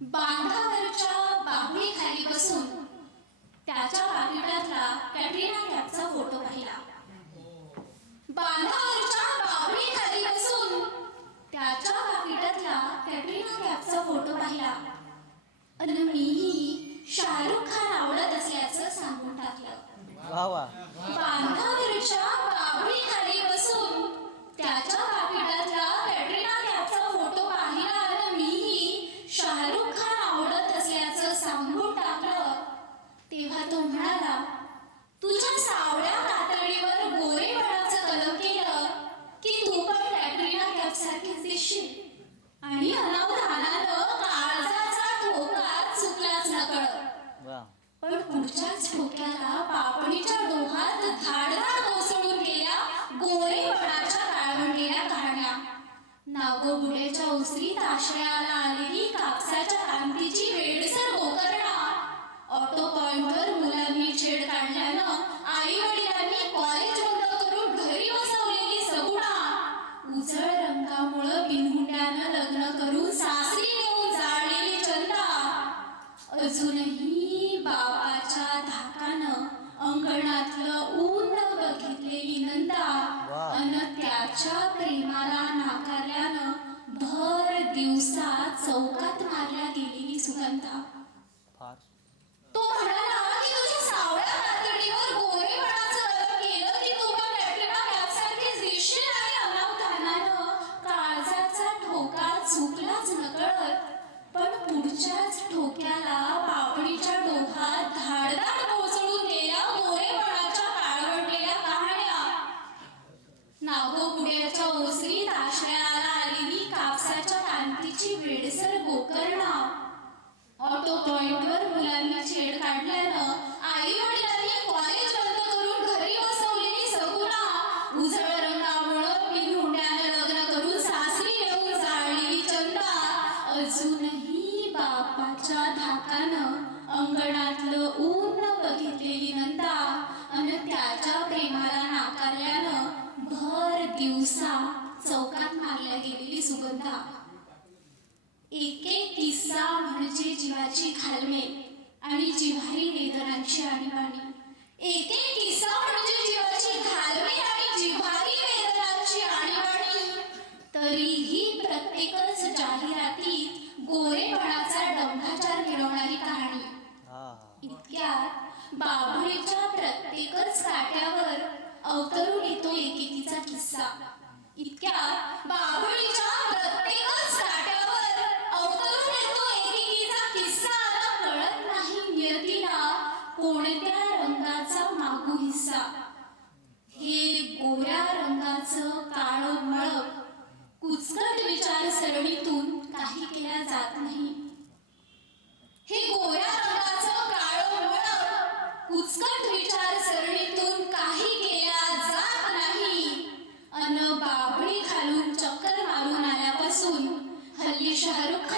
बांधावरच्या बाहुली खाली बसून त्याच्या पाकिटातला कॅटरीना कॅफचा फोटो पाहिला. बांधावरच्या बाहुली खाली बसून त्याच्या पाकिटातला कॅटरीना कॅफचा फोटो पाहिला. अन मीही शाहरुख खान आवडत असल्याचं सांगून टाकलं. बांधावरच्या बाहुली खाली बसून त्याच्या पाकिटातला कॅटरीना कॅफचा फोटो पाहिला आणि मीही शाहरुख खान आवडत असल्याचं सांगून टाकलं तेव्हा तो म्हणाला तुझ्या सावळ्या कातडीवर गोरेपणाचं कलम केलं की तू पण कॅटरीना कॅफ सारखीच दिसशील आणि अनावधानानं काळजाचा ठोका चुकलाच न कळत वा पण पुढच्याच ठोक्याला पापणीच्या डोहात धाडधाड कोसळून गेल्या गोरेपणाच्या काळवंडलेल्या कहाण्या नागोबुड्याच्या उसरीत आश्रयाला आलेली कापसाच्या क्रांतीची वेळ भर दिवसा चौकात मारल्या गेलेली सुगंधा. तो म्हणाला की तुझ्या सावळ्या कातडीवर गोरेपणाचं केलं की तू पण कॅटरीना कॅफसारखीच दिसशील आणि अनावधानानं काळजाचा ठोका नकळत पण पुढच्याच ठोक्याला पापणीच्या डोहात धाडधाड कोसळून गेल्या गोरेपणाच्या काळवंडलेल्या कहाण्या नागोपुड्याच्या ओसरीत आश्रयाला आलेली कापसाच्या कांतीची वेडसर गोकर्णा ऑटो पॉइंटवर मुलांनी छेड काढल्यानं आई वडिलांनी कॉलेज बंद करून घरी बसवलेली सगुणा उजळ रंगामुळं बिनहुंड्यानं लग्न करून सासरी येऊन जाळलेली चंदा. अजूनही बापाच्या धाकानं अंगणातलं ऊन बघितलेली नंदा अन त्याच्या प्रेमाला नाकारल्यानं भर दिवसा चौकात मारल्या गेलेली सुगंधा. एक एक किस्सा म्हणजे जीवाची घालमेल आणि जिव्हारी वेदनांची आणीबाणी. एक एक किस्सा म्हणजे जीवाची घालमेल आणि जिव्हारी वेदनांची आणीबाणी. तरीही प्रत्येकच जाहिरातीत गोरेपणाचा डंभाचार मिळवणारी कहाणी. इतक्यात बाबुळीच्या प्रत्येकच काट्यावर अवतरून येतो एकेकीचा किस्सा. इतक्यात बाबुळीच्या रंगाचा हे गोऱ्या रंगाचं काळ मळक कुचकट विचारसरणीतून काही केल्या जात नाही. हे गोऱ्या रंगाचं काळ मळक कुचकट विचारसरणीतून काही केल्या जात नाही. अन बाबळी घालून चक्कर मारून आल्यापासून हल्ली शाहरुख